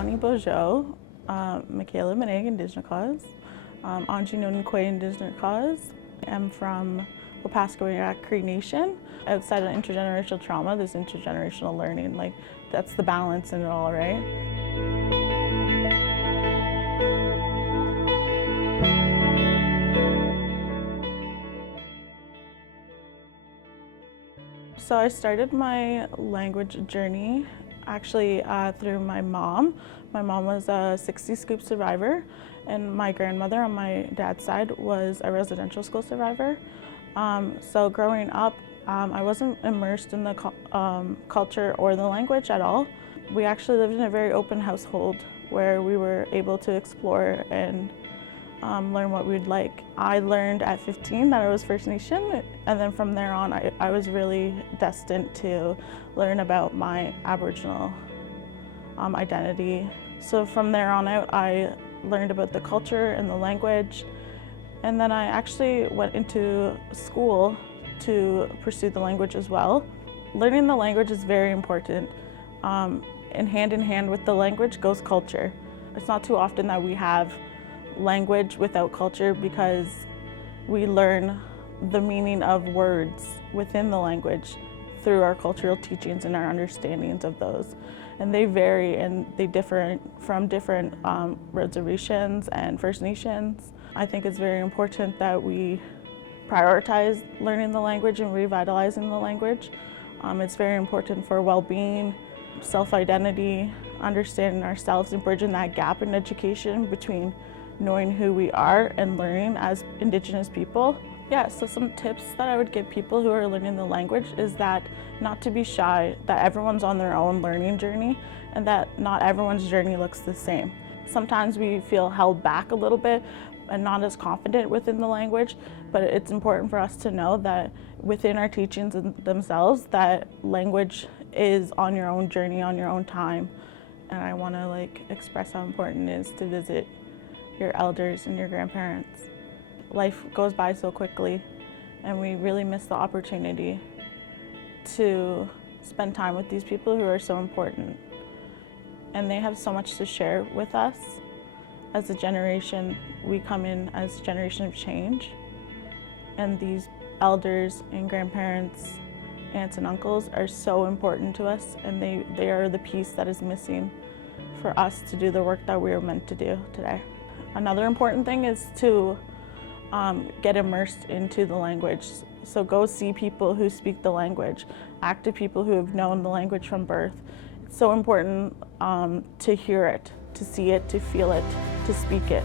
Ani Bojo, Makayla Monague, Indigenous cause. Anishnaabemowin, Indigenous cause. I'm from Opaskwayak Cree Nation. Outside of intergenerational trauma, there's intergenerational learning. Like, that's the balance in it all, right? So I started my language journey actually through my mom. My mom was a 60 scoop survivor, and my grandmother on my dad's side was a residential school survivor. So growing up, I wasn't immersed in the culture or the language at all. We actually lived in a very open household where we were able to explore and learn what we'd like. I learned at 15 that I was First Nation, and then from there on I was really destined to learn about my Aboriginal identity. So from there on out I learned about the culture and the language, and then I actually went into school to pursue the language as well. Learning the language is very important, and hand in hand with the language goes culture. It's not too often that we have language without culture, because we learn the meaning of words within the language through our cultural teachings and our understandings of those. And they vary and they differ from different reservations and First Nations. I think it's very important that we prioritize learning the language and revitalizing the language. It's very important for well-being, self-identity, understanding ourselves, and bridging that gap in education between knowing who we are and learning as Indigenous people. Yeah, so some tips that I would give people who are learning the language is that not to be shy, that everyone's on their own learning journey, and that not everyone's journey looks the same. Sometimes we feel held back a little bit and not as confident within the language, but it's important for us to know that within our teachings themselves, that language is on your own journey, on your own time. And I want to express how important it is to visit your elders and your grandparents. Life goes by so quickly, and we really miss the opportunity to spend time with these people who are so important. And they have so much to share with us. As a generation, we come in as a generation of change, and these elders and grandparents, aunts and uncles are so important to us, and they are the piece that is missing for us to do the work that we are meant to do today. Another important thing is to get immersed into the language. So go see people who speak the language, active people who have known the language from birth. It's so important to hear it, to see it, to feel it, to speak it.